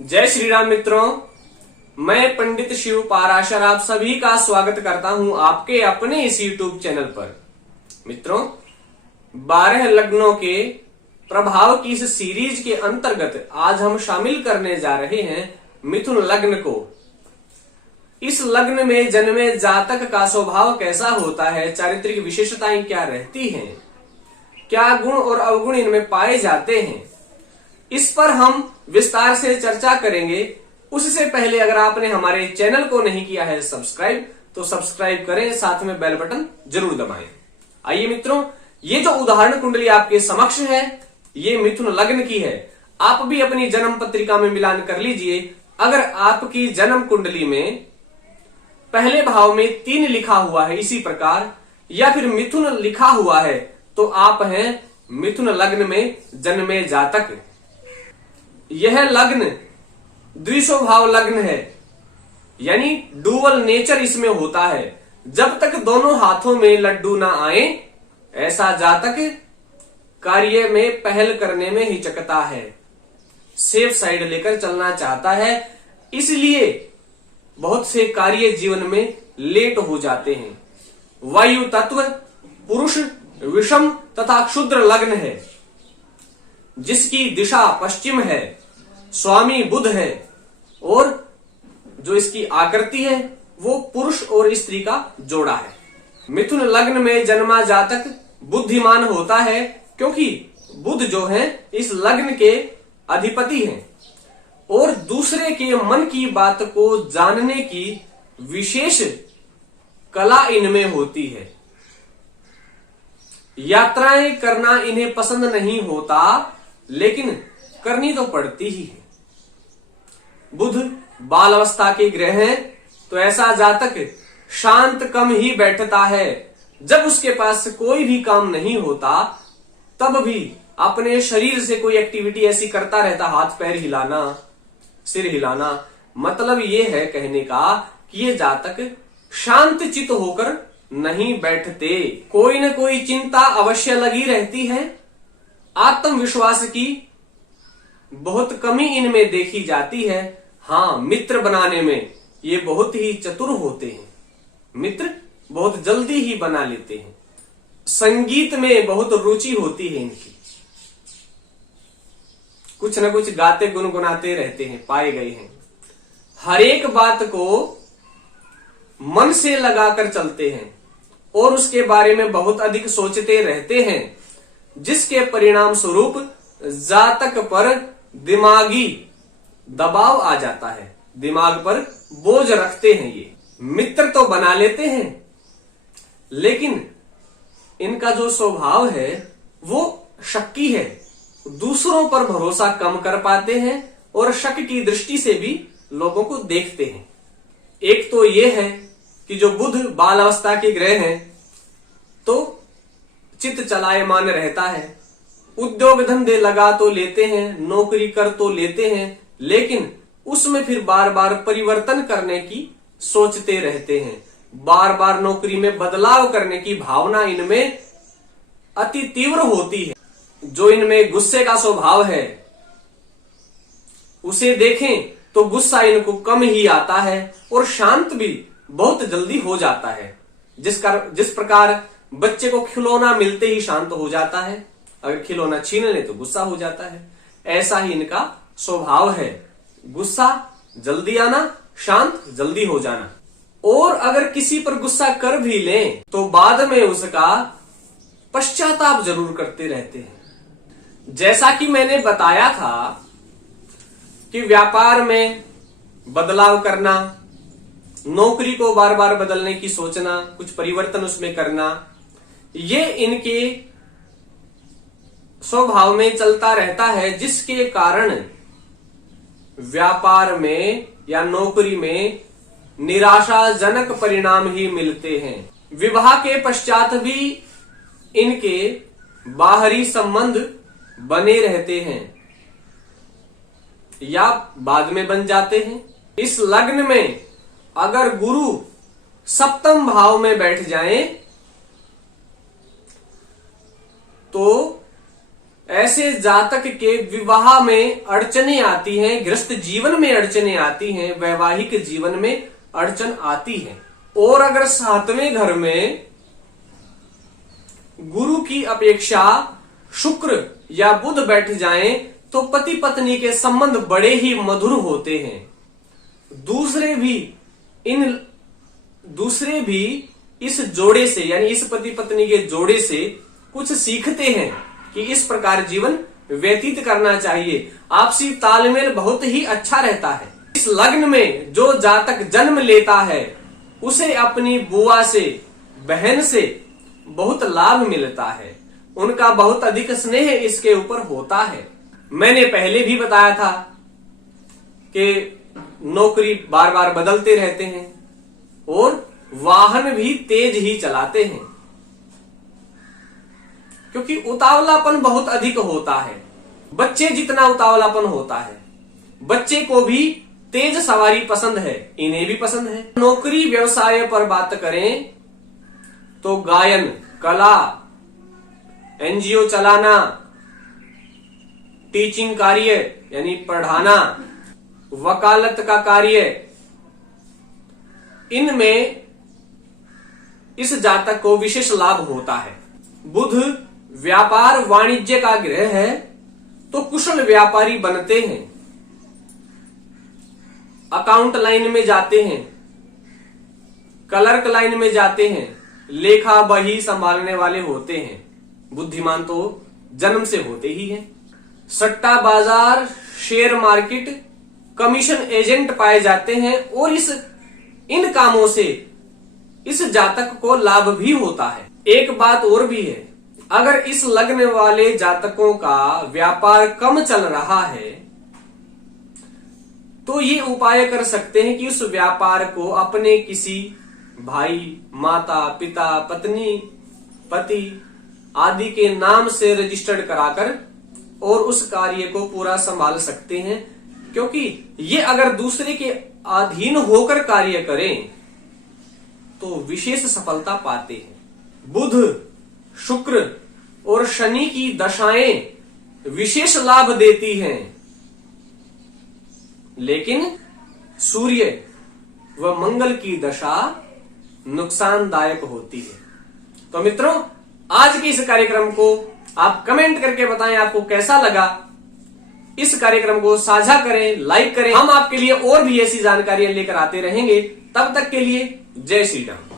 जय श्री राम मित्रों, मैं पंडित शिव पाराशर आप सभी का स्वागत करता हूं आपके अपने इस YouTube चैनल पर। मित्रों, 12 लग्नों के प्रभाव की इस सीरीज के अंतर्गत आज हम शामिल करने जा रहे हैं मिथुन लग्न को। इस लग्न में जन्मे जातक का स्वभाव कैसा होता है, चारित्रिक विशेषताएं क्या रहती हैं, क्या गुण और अवगुण इनमें पाए जाते हैं, इस पर हम विस्तार से चर्चा करेंगे। उससे पहले अगर आपने हमारे चैनल को नहीं किया है सब्सक्राइब, तो सब्सक्राइब करें, साथ में बेल बटन जरूर दबाएं। आइए मित्रों, ये जो उदाहरण कुंडली आपके समक्ष है, ये मिथुन लग्न की है। आप भी अपनी जन्म पत्रिका में मिलान कर लीजिए। अगर आपकी जन्म कुंडली में पहले भाव में 3 लिखा हुआ है इसी प्रकार, या फिर मिथुन लिखा हुआ है, तो आप हैं मिथुन लग्न में जन्मे जातक। यह लग्न द्विस्वभाव लग्न है, यानी डुअल नेचर इसमें होता है। जब तक दोनों हाथों में लड्डू ना आए, ऐसा जातक कार्य में पहल करने में हिचकता है, सेफ साइड लेकर चलना चाहता है, इसलिए बहुत से कार्य जीवन में लेट हो जाते हैं। वायु तत्व पुरुष विषम तथा क्षुद्र लग्न है, जिसकी दिशा पश्चिम है, स्वामी बुध है, और जो इसकी आकृति है वो पुरुष और स्त्री का जोड़ा है। मिथुन लग्न में जन्मा जातक बुद्धिमान होता है, क्योंकि बुध जो है इस लग्न के अधिपति हैं, और दूसरे के मन की बात को जानने की विशेष कला इनमें होती है। यात्राएं करना इन्हें पसंद नहीं होता, लेकिन करनी तो पड़ती ही है। बुध बाल अवस्था के ग्रह हैं, तो ऐसा जातक शांत कम ही बैठता है। जब उसके पास कोई भी काम नहीं होता, तब भी अपने शरीर से कोई एक्टिविटी ऐसी करता रहता, हाथ पैर हिलाना, सिर हिलाना। मतलब ये है कहने का कि ये जातक शांत चित्त होकर नहीं बैठते, कोई न कोई चिंता अवश्य लगी रहती है। आत्मविश्वास की बहुत कमी इनमें देखी जाती है। हाँ, मित्र बनाने में ये बहुत ही चतुर होते हैं, मित्र बहुत जल्दी ही बना लेते हैं। संगीत में बहुत रुचि होती है इनकी, कुछ न कुछ गाते गुनगुनाते रहते हैं, पाए गए हैं। हर एक बात को मन से लगाकर चलते हैं और उसके बारे में बहुत अधिक सोचते रहते हैं, जिसके परिणाम स्वरूप जातक पर दिमागी दबाव आ जाता है, दिमाग पर बोझ रखते हैं। ये मित्र तो बना लेते हैं, लेकिन इनका जो स्वभाव है वो शक्की है, दूसरों पर भरोसा कम कर पाते हैं और शक की दृष्टि से भी लोगों को देखते हैं। एक तो ये है कि जो बुध बाल अवस्था के ग्रह हैं, तो चित्त चलायमान रहता है, उद्योग धंधे लगा तो लेते हैं, नौकरी कर तो लेते हैं, लेकिन उसमें फिर बार बार परिवर्तन करने की सोचते रहते हैं। बार बार नौकरी में बदलाव करने की भावना इनमें अति तीव्र होती है। जो इनमें गुस्से का स्वभाव है, उसे देखें तो गुस्सा इनको कम ही आता है और शांत भी बहुत जल्दी हो जाता है। जिस प्रकार बच्चे को खिलौना मिलते ही शांत हो जाता है, अगर खिलौना छीन ले तो गुस्सा हो जाता है, ऐसा ही इनका स्वभाव है। गुस्सा जल्दी आना, शांत जल्दी हो जाना। और अगर किसी पर गुस्सा कर भी लें, तो बाद में उसका पश्चाताप जरूर करते रहते हैं। जैसा कि मैंने बताया था कि व्यापार में बदलाव करना, नौकरी को बार बार बदलने की सोचना, कुछ परिवर्तन उसमें करना, ये इनके स्वभाव में चलता रहता है, जिसके कारण व्यापार में या नौकरी में निराशाजनक परिणाम ही मिलते हैं। विवाह के पश्चात भी इनके बाहरी संबंध बने रहते हैं या बाद में बन जाते हैं। इस लग्न में अगर गुरु सप्तम भाव में बैठ जाएं, तो ऐसे जातक के विवाह में अड़चने आती हैं, गृहस्थ जीवन में अड़चने आती हैं, वैवाहिक जीवन में अड़चन आती है। और अगर 7वें घर में गुरु की अपेक्षा शुक्र या बुध बैठ जाएं तो पति पत्नी के संबंध बड़े ही मधुर होते हैं। दूसरे भी इस जोड़े से यानी इस पति पत्नी के जोड़े से कुछ सीखते हैं कि इस प्रकार जीवन व्यतीत करना चाहिए। आपसी तालमेल बहुत ही अच्छा रहता है। इस लग्न में जो जातक जन्म लेता है उसे अपनी बुआ से, बहन से बहुत लाभ मिलता है। उनका बहुत अधिक स्नेह इसके ऊपर होता है। मैंने पहले भी बताया था कि नौकरी बार बार बदलते रहते हैं और वाहन भी तेज ही चलाते हैं, क्योंकि उतावलापन बहुत अधिक होता है। बच्चे जितना उतावलापन होता है, बच्चे को भी तेज सवारी पसंद है, इन्हें भी पसंद है। नौकरी व्यवसाय पर बात करें तो गायन, कला, एनजीओ चलाना, टीचिंग कार्य यानी पढ़ाना, वकालत का कार्य, इनमें इस जातक को विशेष लाभ होता है। बुध व्यापार वाणिज्य का ग्रह है तो कुशल व्यापारी बनते हैं, अकाउंट लाइन में जाते हैं, क्लर्क लाइन में जाते हैं, लेखा बही संभालने वाले होते हैं। बुद्धिमान तो जन्म से होते ही हैं। सट्टा बाजार, शेयर मार्केट, कमीशन एजेंट पाए जाते हैं और इन कामों से इस जातक को लाभ भी होता है। एक बात और भी है, अगर इस लग्न वाले जातकों का व्यापार कम चल रहा है तो ये उपाय कर सकते हैं कि उस व्यापार को अपने किसी भाई, माता, पिता, पत्नी, पति आदि के नाम से रजिस्टर्ड कराकर और उस कार्य को पूरा संभाल सकते हैं, क्योंकि ये अगर दूसरे के अधीन होकर कार्य करें तो विशेष सफलता पाते हैं। बुध, शुक्र और शनि की दशाएं विशेष लाभ देती हैं, लेकिन सूर्य व मंगल की दशा नुकसानदायक होती है। तो मित्रों, आज के इस कार्यक्रम को आप कमेंट करके बताएं आपको कैसा लगा। इस कार्यक्रम को साझा करें, लाइक करें। हम आपके लिए और भी ऐसी जानकारियां लेकर आते रहेंगे। तब तक के लिए जय श्री राम।